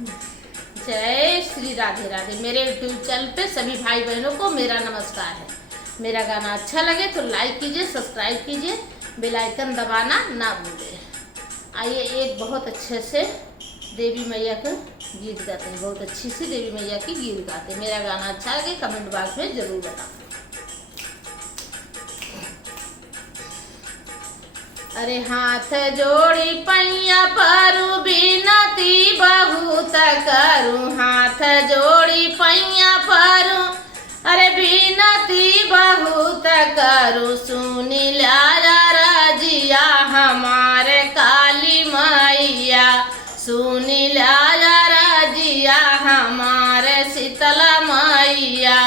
जय श्री राधे राधे। मेरे YouTube channel पे सभी भाई बहनों को मेरा नमस्कार है। मेरा गाना अच्छा लगे तो लाइक कीजिए, सब्सक्राइब कीजिए, बेल आइकन दबाना ना भूलें। आइए एक बहुत अच्छे से देवी मैया का गीत गाते हैं। बहुत अच्छी सी देवी मैया की गीत गाते हैं। मेरा गाना अच्छा लगे कमेंट बॉक्स में जरूर बताना। अरे हाथ जोड़ी पैया परू बिनती बहुत करूं, हाथ जोड़ी पैया परू अरे बिनती बहुत करूं। सुनी लाया रजिया हमारे काली मैया, सुनी लाया रजिया हमारे शीतला मैया,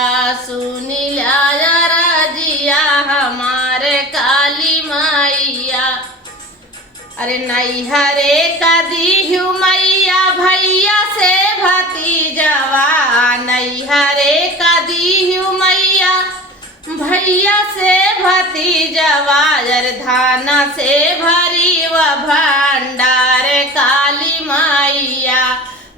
सुनी लाया रजिया हमारे काली मैया। अरे नैहरे का दीहू मैया भैया से भतीजवा, नैहरे का दीहू मैया भैया से भतीजवा। अरे धाना से भरी व भंडार काली मैया,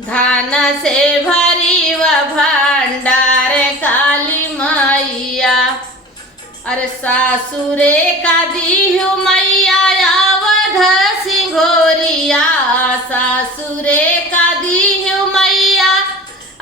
धाना से भरी व भंडार काली मैया। अरे सासुरे का दीहू मैया अवध सिंघोरिया, सासुरे का दीहू मैया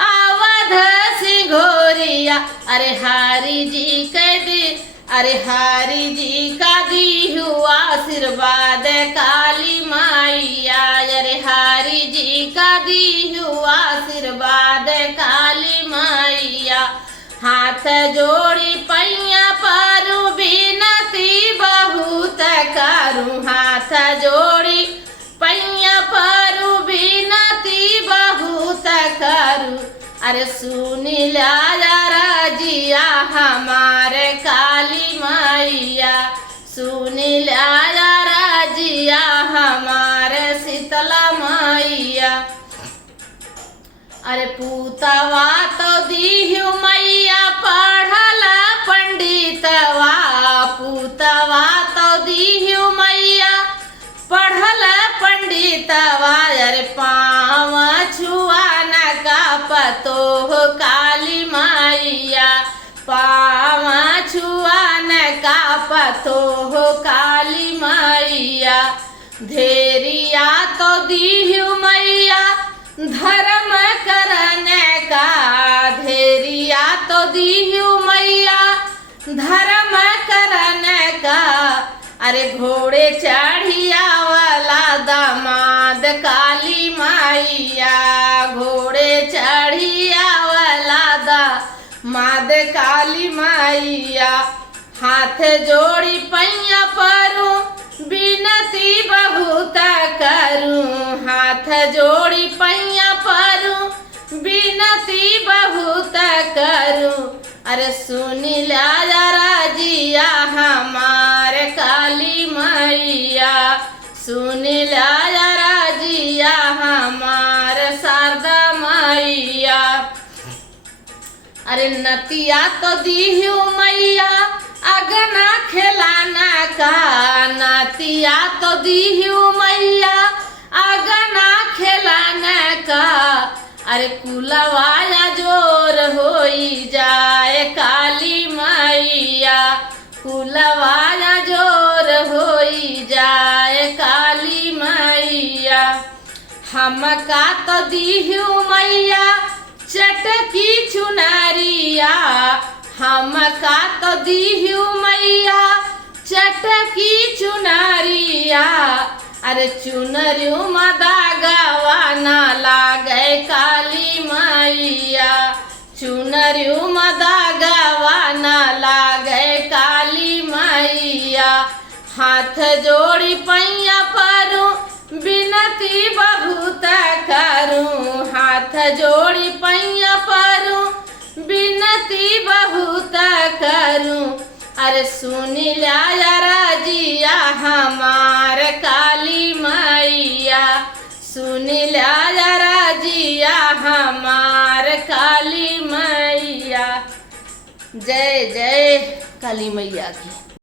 अवध सिंघोरिया। अरे हरि जी के दी अरे हरि जी का दीहू आशीर्वाद काली मैया, अरे हरि जी का दीहू आशीर्वाद काली मैया। हाथ जोड़ी पैया परू बिनती बहुत करूं, हाथ जोड़ी पैया परू बिनती बहुत करूं। अरे सुनी लाया रजिया हमारे काली मैया, सुनी लाया रजिया हमारे शीतला मैया। अरे पूतवा तो दीहू मैया पढ़ला पंडितवा, पूतवा तो दीहू मैया पढ़ला पंडितवा। अरे पाँव छुआन का पतोह काली मैया, पाँव छुआन का पतोह काली मैया। धेरिया तो दीहू मैया धर्म करने का, धेरिया तो दीहू मैया धर्म करने का। अरे घोड़े चढ़िया वाला दामाद काली मैया, घोड़े चढ़िया वाला दामाद काली मैया। हाथ जोड़ी पैया परूं बिनती बहुत करूं, हाथ जोड़ी पैया परूं बिनती बहुत करूं। अरे सुनी लाया रजिया हमारे काली मैया, सुनी लाया रजिया हमारे शारदा मैया। अरे नतिया तो दीहू मैया अगना खिलाना का, नतिया तो दीहू मैया अगना खिलाना का। अरे कुलवाया जोर होई जाए काली मैया, कुलवाया जोर होई जाए काली मैया। हमका तो दीहू मैया चटकी चुनरिया, हमका तो दीहू मैया चटकी चुनरिया। अरे चुनरियो मदागवा ना लागे काली मैया, चुनरियो मदागवा ना लागे काली मैया। हाथ जोड़ी पैया परूं बिनती बहुत करूं, हाथ जोड़ी पैया परूं बिनती बहुत करूं। अरे सुनी लाया रजिया हमार काली मैया, सुनी लाया रजिया हमार काली मैया। जय जय काली मैया की।